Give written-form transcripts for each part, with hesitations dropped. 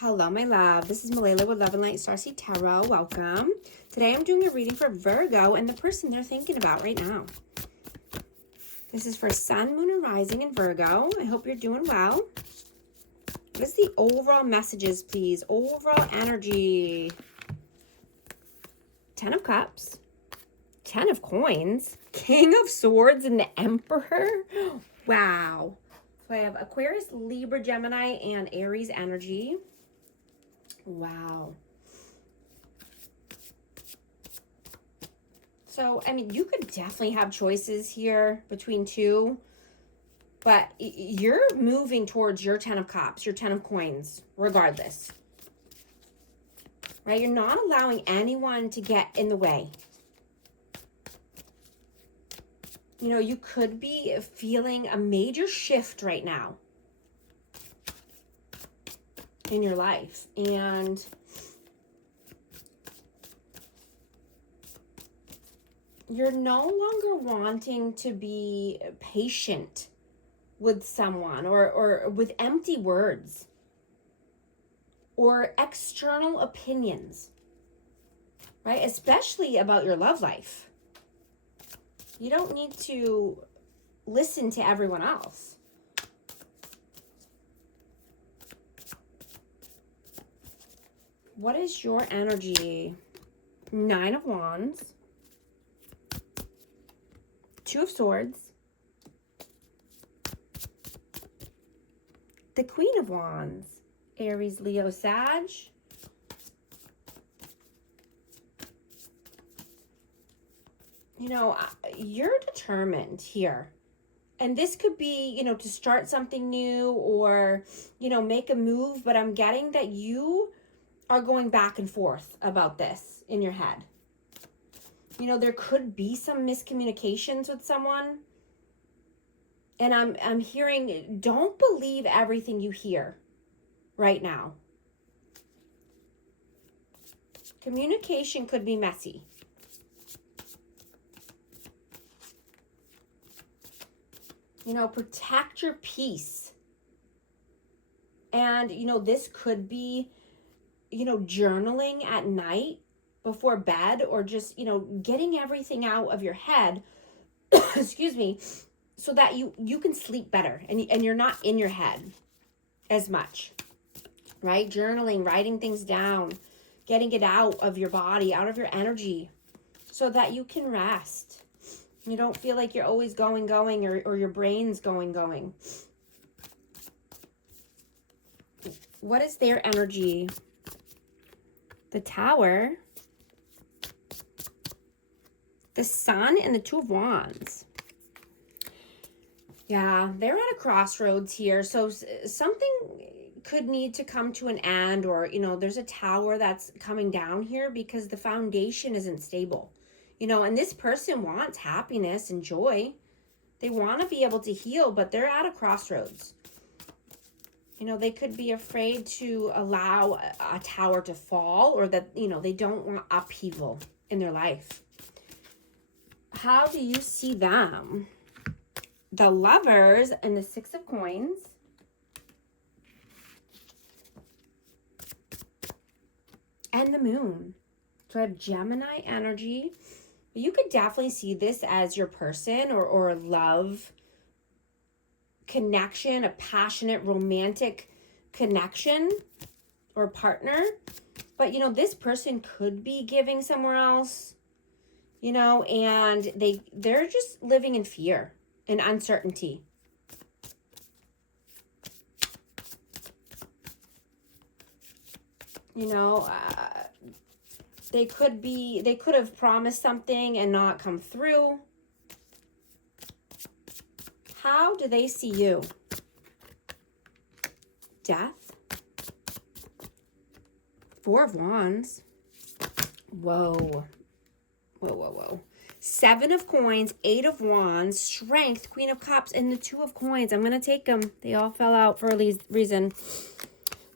Hello, my love. This is Malayla with Love and Light Starseed Tarot. Welcome. Today I'm doing a reading for Virgo and the person they're thinking about right now. This is for Sun, Moon, and Rising in Virgo. I hope you're doing well. What is the overall messages, please? Overall energy. 10 of Cups. 10 of Coins. King of Swords and the Emperor. Wow. So I have Aquarius, Libra, Gemini, and Aries energy. Wow. So, I mean, you could definitely have choices here between two, but you're moving towards your 10 of Cups, your 10 of Coins, regardless. Right? You're not allowing anyone to get in the way. You know, you could be feeling a major shift right now in your life, and you're no longer wanting to be patient with someone or with empty words or external opinions, right? Especially about your love life. You don't need to listen to everyone else. What is your energy? 9 of Wands. 2 of Swords. The Queen of Wands. Aries, Leo, Sag. You know, you're determined here. And this could be, you know, to start something new or, you know, make a move. But I'm getting that you are going back and forth about this in your head. You know, there could be some miscommunications with someone. And I'm hearing, don't believe everything you hear right now. Communication could be messy. You know, protect your peace. And, you know, this could be, you know, journaling at night before bed, or just, you know, getting everything out of your head, excuse me, so that you can sleep better and you're not in your head as much, right? Journaling, writing things down, getting it out of your body, out of your energy, so that you can rest. You don't feel like you're always going, or your brain's going. What is their energy? The Tower, the Sun, and the 2 of Wands. Yeah, they're at a crossroads here. So something could need to come to an end, or, you know, there's a tower that's coming down here because the foundation isn't stable. You know, and this person wants happiness and joy. They want to be able to heal, but they're at a crossroads. You know, they could be afraid to allow a tower to fall, or that, you know, they don't want upheaval in their life. How do you see them? The Lovers and the 6 of Coins. And the Moon. So I have Gemini energy. You could definitely see this as your person or a love connection, a passionate romantic connection or partner. But, you know, this person could be giving somewhere else, you know, and they're just living in fear and uncertainty. You know, they could have promised something and not come through. How do they see you? Death. 4 of Wands. Whoa. 7 of Coins, 8 of Wands, Strength, Queen of Cups, and the 2 of Coins. I'm going to take them. They all fell out for a reason.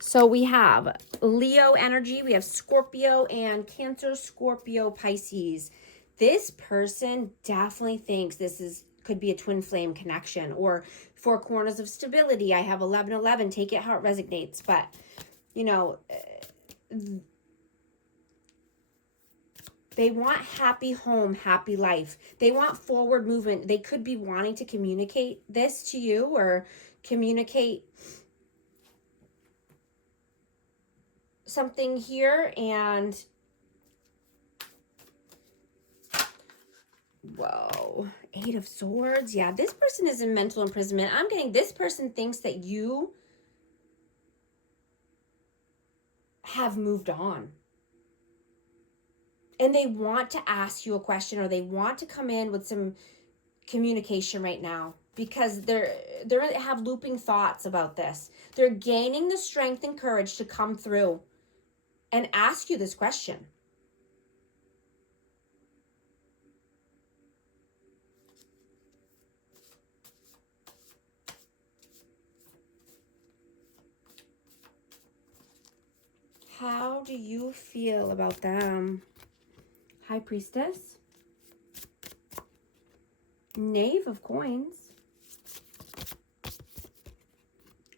So we have Leo energy, we have Scorpio, and Cancer, Scorpio, Pisces. This person definitely thinks this could be a twin flame connection, or 4 corners of stability. I have 1111. Take it how it resonates. But You know, they want happy home, happy life. They want forward movement. They could be wanting to communicate this to you or communicate something here. And whoa, 8 of Swords. Yeah, this person is in mental imprisonment. I'm getting this person thinks that you have moved on. And they want to ask you a question, or they want to come in with some communication right now, because they have looping thoughts about this. They're gaining the strength and courage to come through and ask you this question. How do you feel about them? High Priestess. Knave of Coins.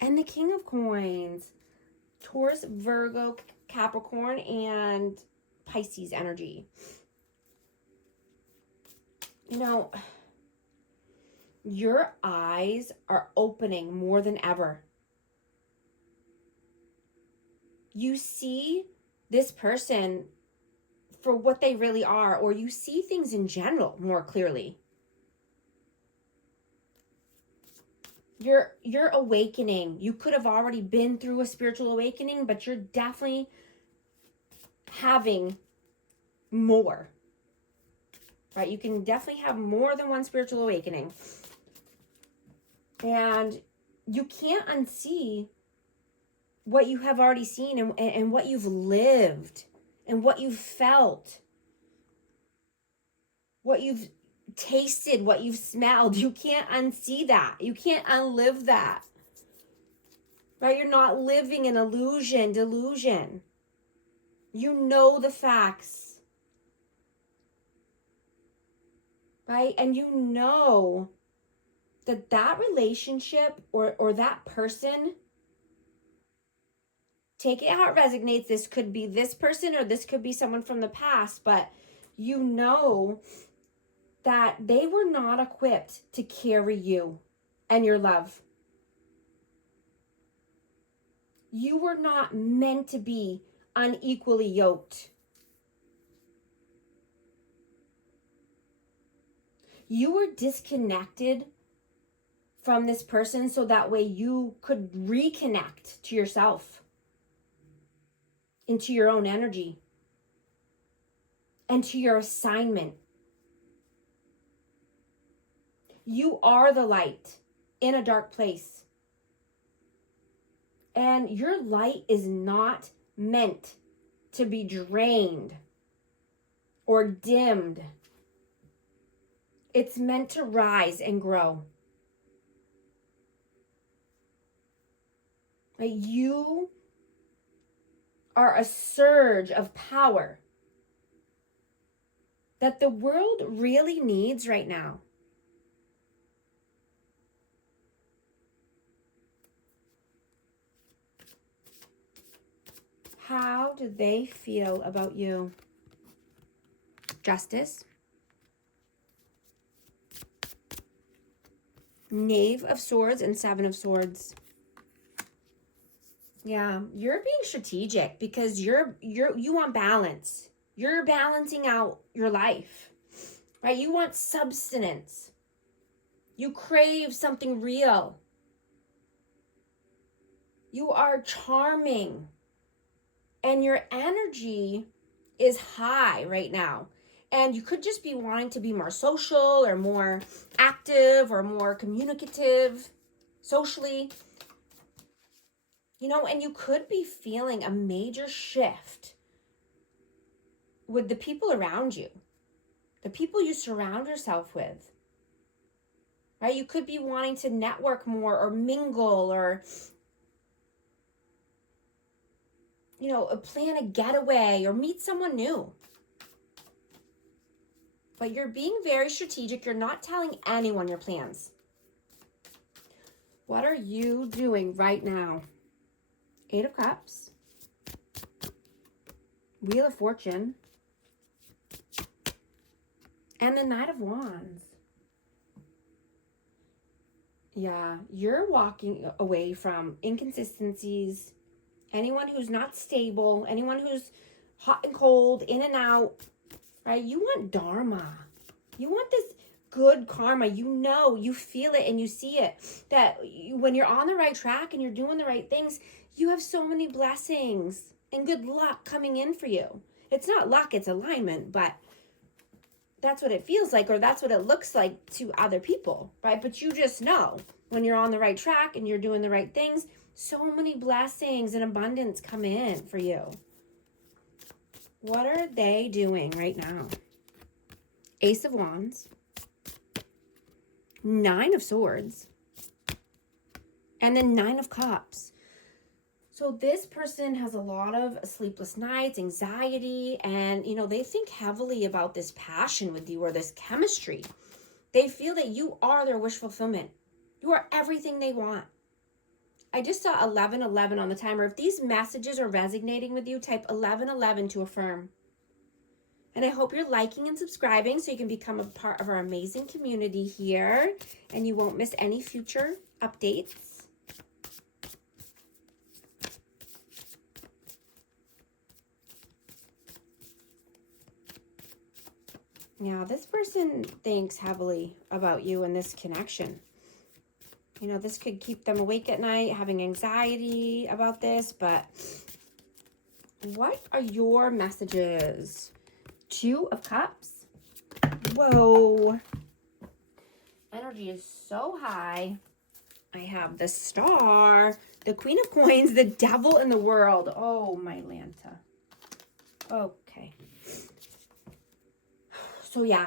And the King of Coins. Taurus, Virgo, Capricorn, and Pisces energy. You know, your eyes are opening more than ever. You see this person for what they really are, or you see things in general more clearly. You're awakening. You could have already been through a spiritual awakening, but you're definitely having more. Right? You can definitely have more than one spiritual awakening. And you can't unsee what you have already seen and what you've lived and what you've felt, what you've tasted, what you've smelled. You can't unsee that. You can't unlive that. Right? You're not living an illusion, delusion. You know the facts. Right? And you know that relationship or that person, take it how it resonates. This could be this person or this could be someone from the past, but you know that they were not equipped to carry you and your love. You were not meant to be unequally yoked. You were disconnected from this person so that way you could reconnect to yourself, into your own energy, and to your assignment. You are the light in a dark place. And your light is not meant to be drained or dimmed. It's meant to rise and grow. You are a surge of power that the world really needs right now. How do they feel about you? Justice. Knave of Swords and Seven of Swords. Yeah, you're being strategic because you want balance. You're balancing out your life, right? You want substance. You crave something real. You are charming. And your energy is high right now. And you could just be wanting to be more social or more active or more communicative socially. You know, and you could be feeling a major shift with the people around you, the people you surround yourself with, right? You could be wanting to network more or mingle or, you know, plan a getaway or meet someone new. But you're being very strategic. You're not telling anyone your plans. What are you doing right now? 8 of Cups. Wheel of Fortune, and the Knight of Wands. Yeah, you're walking away from inconsistencies, anyone who's not stable, anyone who's hot and cold, in and out, right? You want dharma. You want this good karma. You know, you feel it and you see it. That when you're on the right track and you're doing the right things, you have so many blessings and good luck coming in for you. It's not luck, it's alignment, but that's what it feels like, or that's what it looks like to other people, right? But you just know when you're on the right track and you're doing the right things, so many blessings and abundance come in for you. What are they doing right now? Ace of Wands, Nine of Swords, and then Nine of Cups. So this person has a lot of sleepless nights, anxiety, and, you know, they think heavily about this passion with you or this chemistry. They feel that you are their wish fulfillment. You are everything they want. I just saw 1111 on the timer. If these messages are resonating with you, type 1111 to affirm. And I hope you're liking and subscribing so you can become a part of our amazing community here and you won't miss any future updates. Now, this person thinks heavily about you and this connection. You know, this could keep them awake at night, having anxiety about this, but what are your messages? Two of Cups. Whoa. Energy is so high. I have the Star, the Queen of Coins, the Devil in the World. Oh, my Lanta. Okay. So yeah,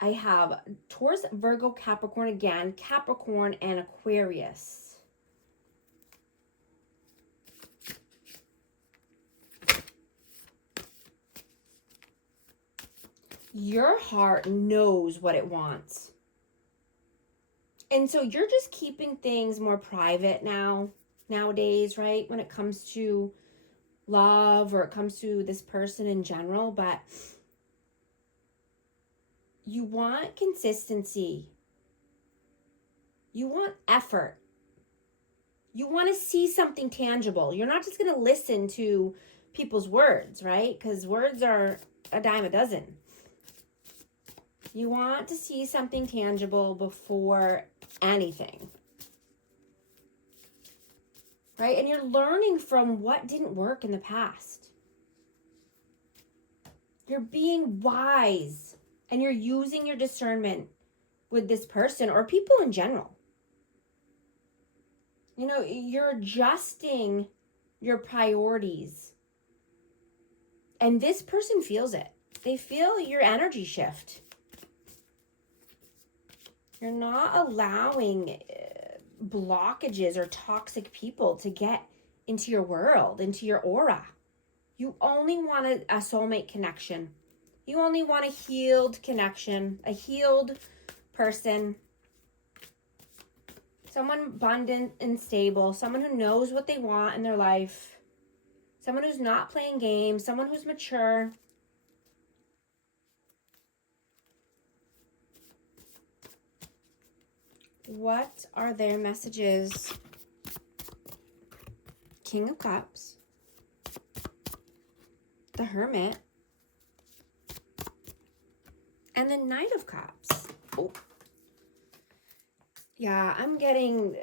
I have Taurus, Virgo, Capricorn again, Capricorn, and Aquarius. Your heart knows what it wants. And so you're just keeping things more private nowadays, right? When it comes to love or it comes to this person in general, but you want consistency. You want effort. You want to see something tangible. You're not just going to listen to people's words, right? Because words are a dime a dozen. You want to see something tangible before anything. Right? And you're learning from what didn't work in the past. You're being wise. And you're using your discernment with this person or people in general. You know, you're adjusting your priorities. And this person feels it. They feel your energy shift. You're not allowing blockages or toxic people to get into your world, into your aura. You only want a soulmate connection. You only want a healed connection, a healed person, someone abundant and stable, someone who knows what they want in their life, someone who's not playing games, someone who's mature. What are their messages? King of Cups, the Hermit, and the Knight of Cups. Oh. Yeah, I'm getting,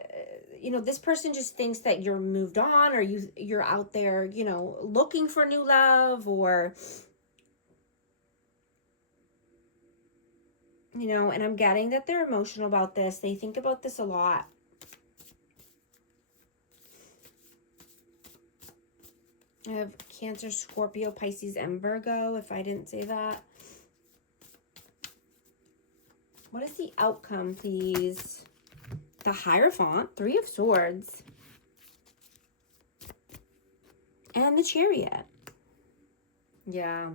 you know, this person just thinks that you're moved on or you're out there, you know, looking for new love or, you know, and I'm getting that they're emotional about this. They think about this a lot. I have Cancer, Scorpio, Pisces, and Virgo, if I didn't say that. What is the outcome, please? The Hierophant, Three of Swords, and the Chariot. Yeah.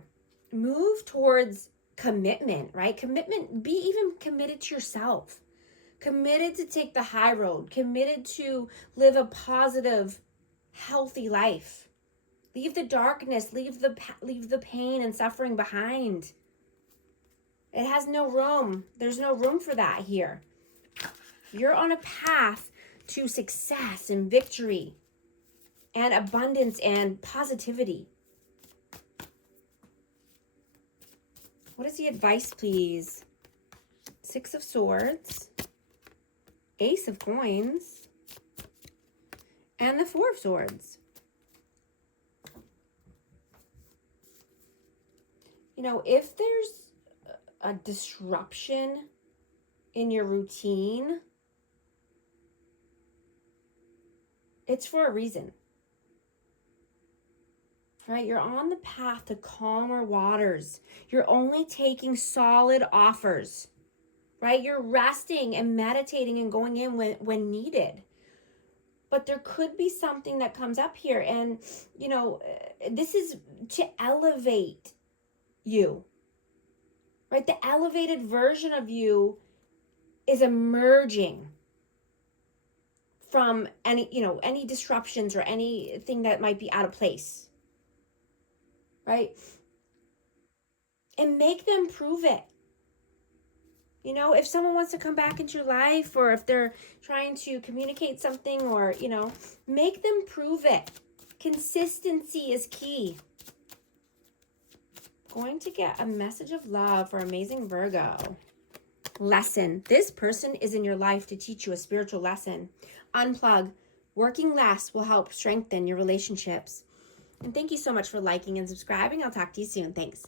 Move towards commitment, right? Commitment, be even committed to yourself. Committed to take the high road. Committed to live a positive, healthy life. Leave the darkness, leave the pain and suffering behind. It has no room. There's no room for that here. You're on a path to success and victory and abundance and positivity. What is the advice, please? Six of Swords, Ace of Coins, and the Four of Swords. You know, if there's a disruption in your routine, it's for a reason. Right? You're on the path to calmer waters. You're only taking solid offers. Right? You're resting and meditating and going in when needed. But there could be something that comes up here, and you know, this is to elevate you. Right? The elevated version of you is emerging from any disruptions or anything that might be out of place. Right? And make them prove it. You know, if someone wants to come back into your life, or if they're trying to communicate something, or, you know, make them prove it. Consistency is key. Going to get a message of love for amazing Virgo. Lesson. This person is in your life to teach you a spiritual lesson. Unplug. Working less will help strengthen your relationships. And thank you so much for liking and subscribing. I'll talk to you soon. Thanks.